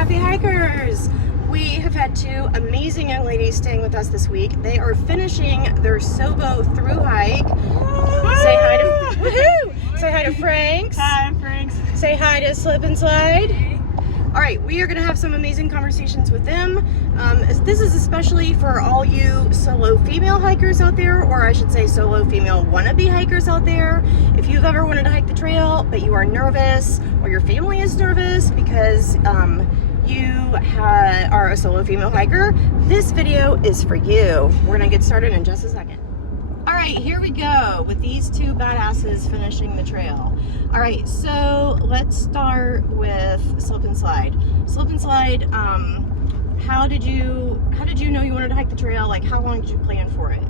Happy hikers! We have had two amazing young ladies staying with us this week. They are finishing their Sobo through hike. Say hi to woohoo! Say hi to Franks. Hi, I'm Franks. Say hi to Slip and Slide. All right, we are going to have some amazing conversations with them. This is especially for all you solo female hikers out there, or I should say solo female wannabe hikers out there. If you've ever wanted to hike the trail, but you are nervous, or your family is nervous because you are a solo female hiker, this video is for you. We're going to get started in just a second. All right, here we go with these two badasses finishing the trail. All right, so let's start with Slip and Slide. Slip and Slide, how did you know you wanted to hike the trail? Like, how long did you plan for it?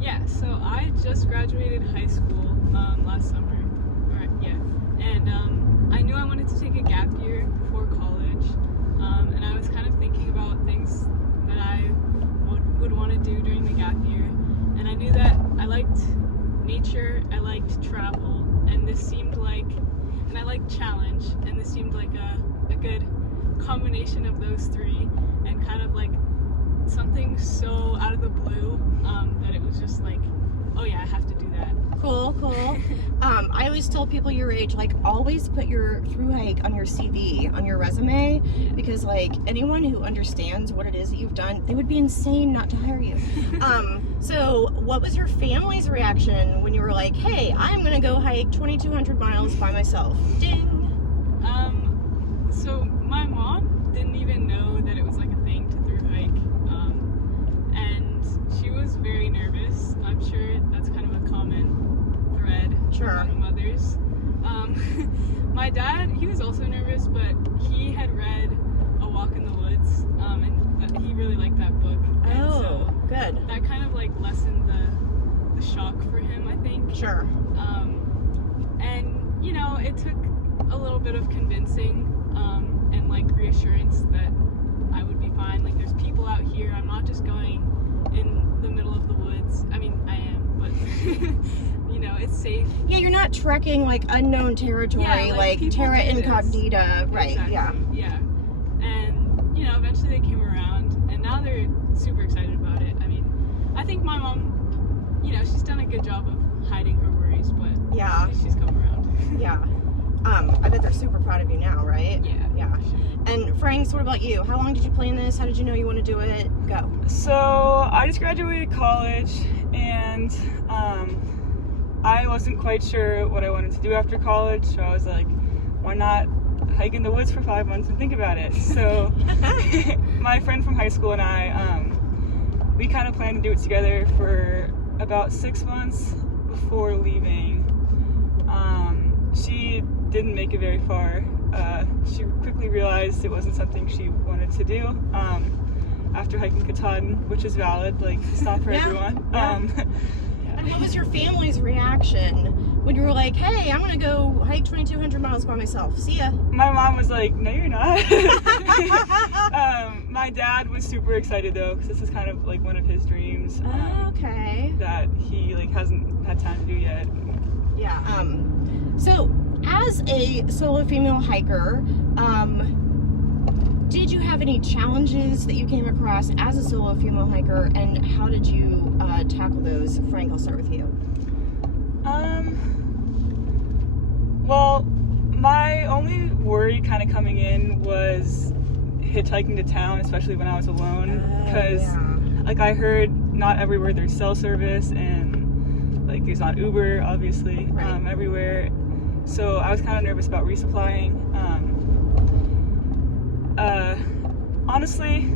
Yeah, so I just graduated high school last summer. And I knew I wanted to take a gap year before college, and I was kind of thinking about things that I would want to do during the gap year. And I knew that I liked nature, I liked travel, and this seemed like, and I liked challenge, and this seemed like a good combination of those three, and kind of like something so out of the blue that it was just like, oh yeah, I have to do that. Cool. I always tell people your age, like, always put your through hike on your CV, on your resume, because like anyone who understands what it is that you've done, they would be insane not to hire you. So what was your family's reaction when you were like, hey, I'm gonna go hike 2,200 miles by myself? Ding. So my mom didn't even know that it was like a thing to through hike, and she was very nervous. I'm sure that's kind of a common thread among mothers. My dad, he was also nervous, but he had read A Walk in the Woods, and he really liked that book. And so good. That kind of like lessened the shock for him, I think. Sure. And you know, it took a little bit of convincing and like reassurance that I would be fine. Like, there's people out here. I'm not just going in the middle of the woods. I mean, I am, but you know, it's safe. Yeah, you're not trekking like unknown territory, like terra incognita, right? Exactly. Yeah. And you know, eventually they came around, and now they're super excited about it. I mean, I think my mom, you know, she's done a good job of hiding her worries, but yeah, she's come around. Yeah. I bet they're super proud of you now, right? Yeah. And Franks, what about you? How long did you plan this? How did you know you want to do it? Go. So I just graduated college, and I wasn't quite sure what I wanted to do after college, so I was like, why not hike in the woods for 5 months and think about it? So my friend from high school and I, we kind of planned to do it together for about 6 months before leaving. She didn't make it very far. She quickly realized it wasn't something she wanted to do after hiking Katahdin, which is valid, like, it's not for everyone. And what was your family's reaction when you were like, hey, I'm gonna go hike 2,200 miles by myself, see ya? My mom was like, no, you're not. My dad was super excited though, because this is kind of like one of his dreams that he like hasn't had time to do yet. Yeah. So as a solo female hiker, did you have any challenges that you came across as a solo female hiker, and how did you tackle those? Frank, I'll start with you. Well, my only worry kind of coming in was hitchhiking to town, especially when I was alone, because like I heard not everywhere there's cell service, and like there's not Uber, obviously, everywhere. So I was kind of nervous about resupplying. Honestly,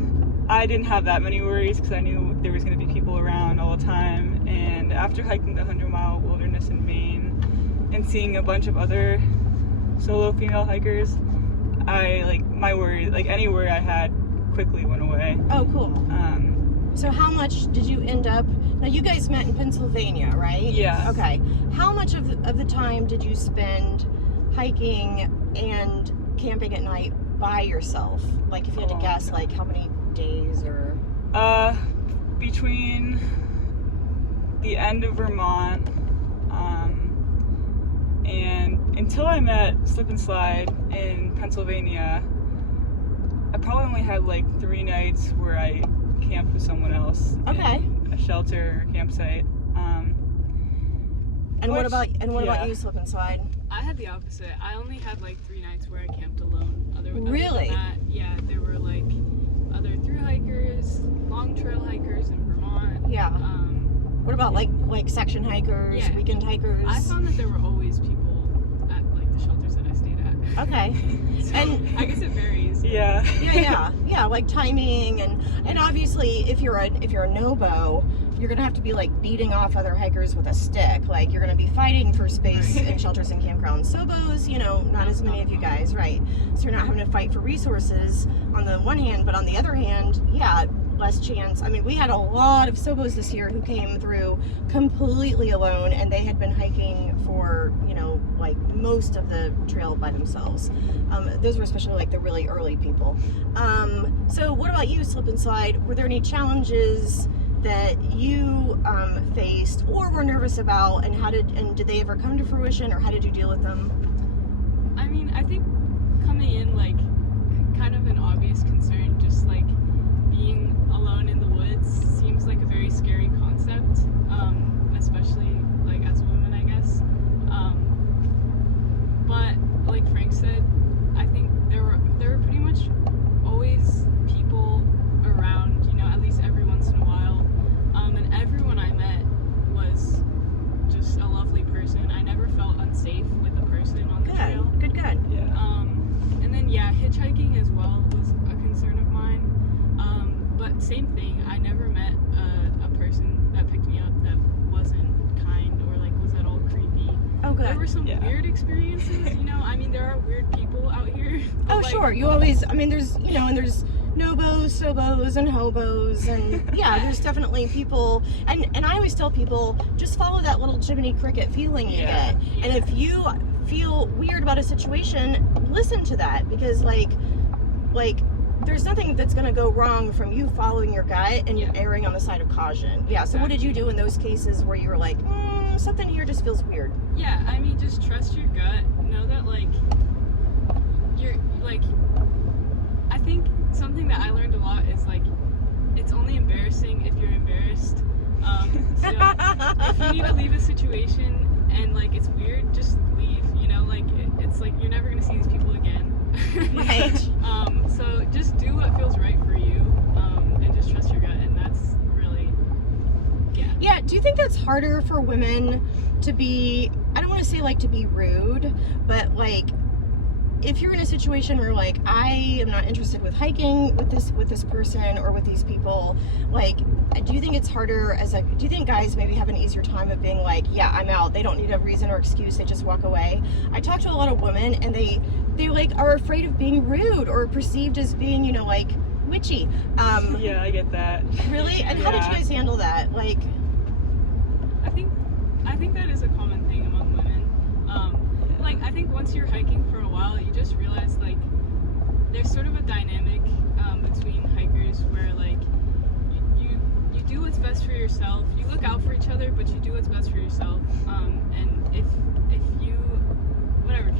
I didn't have that many worries because I knew there was going to be people around all the time. And after hiking the 100-mile wilderness in Maine and seeing a bunch of other solo female hikers, my worry, like any worry I had, quickly went away. Oh, cool. So how much did you end up? Now you guys met in Pennsylvania, right? Yeah. Okay. How much of the time did you spend hiking and camping at night by yourself? Like, if you had to guess, like how many days or? Between the end of Vermont and until I met Slip and Slide in Pennsylvania, I probably only had like 3 nights where I camped with someone else. Okay. In a shelter or campsite. And what about yeah. you, Slip and Slide? I had the opposite. I only had like 3 nights where I camped alone. Other Really? than that, yeah, there were like other thru hikers, long trail hikers in Vermont. Yeah. What about like section hikers, Yeah. weekend hikers? I found that there were always people at like the shelters that I stayed at. Okay. So, And- I guess it varies. Yeah. yeah, like timing and obviously if you're a no-bo, you're gonna have to be like beating off other hikers with a stick. Like you're gonna be fighting for space in shelters and campgrounds. Sobos, not as many of you guys, right? So you're not having to fight for resources on the one hand, but on the other hand, yeah, less chance. I mean, we had a lot of Sobos this year who came through completely alone, and they had been hiking for like most of the trail by themselves. Those were especially like the really early people. So what about you, Slip and Slide? Were there any challenges that you faced or were nervous about, and did they ever come to fruition, or how did you deal with them? I mean, I think coming in, like, kind of an obvious concern, just like being alone in the woods seems like a very scary concept, especially like as a woman, I guess. But like Frank said, I think there were pretty much always people around, at least every once in a while. And everyone I met was just a lovely person. I never felt unsafe with a person on the trail. Good. Yeah. And then hitchhiking as well was a concern of mine. But same thing, I never met a person that picked me up that wasn't kind or like was at all creepy. Oh, good. There were some Yeah. weird experiences, I mean, there are weird people out here. but, Oh, like, sure. You always, I mean, there's, and there's nobos, sobos, and hobos, and yeah, there's definitely people, and I always tell people, just follow that little Jiminy Cricket feeling you Yeah. get, and if you feel weird about a situation, listen to that, because like, there's nothing that's going to go wrong from you following your gut and you're erring on the side of caution. Yeah, so what did you do in those cases where you were like, something here just feels weird? Yeah, I mean, just trust your gut. Know that, like, you're, like, I think something that I learned a lot is, like, it's only embarrassing if you're embarrassed. So if you need to leave a situation and, like, it's weird, just leave, like, it's like you're never going to see these people again. Right. So just do what feels right for you, and just trust your gut, and that's really, Yeah, do you think that's harder for women to be, I don't want to say like to be rude, but like if you're in a situation where like I am not interested with hiking with this person or with these people, like do you think it's harder do you think guys maybe have an easier time of being like, yeah, I'm out, they don't need a reason or excuse, they just walk away? I talk to a lot of women and they like are afraid of being rude or perceived as being, like witchy. Yeah, I get that. Really? And how did you guys handle that? Like, I think that is a common thing among women. Like, I think once you're hiking for a while, you just realize, like, there's sort of a dynamic between hikers where, like, you do what's best for yourself. You look out for each other, but you do what's best for yourself. And if you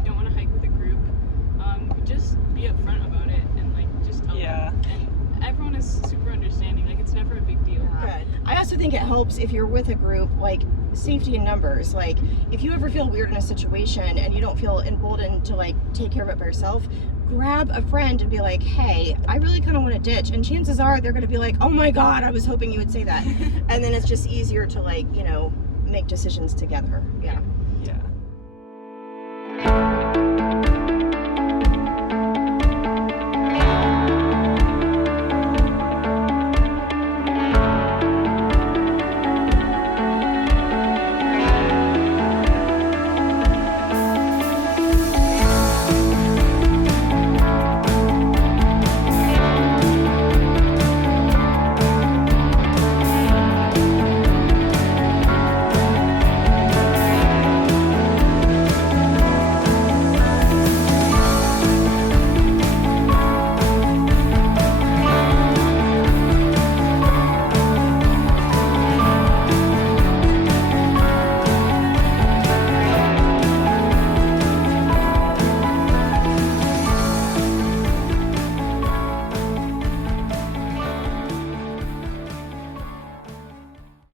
don't want to hike with a group, just be upfront about it and, like, just tell them. And everyone is super understanding. Like, it's never a big deal. good. I also think it helps if you're with a group, like safety in numbers. Like if you ever feel weird in a situation and you don't feel emboldened to like take care of it by yourself, grab a friend and be like, hey, I really kind of want to ditch. And chances are they're going to be like, oh my God, I was hoping you would say that. And then it's just easier to like, make decisions together. Yeah.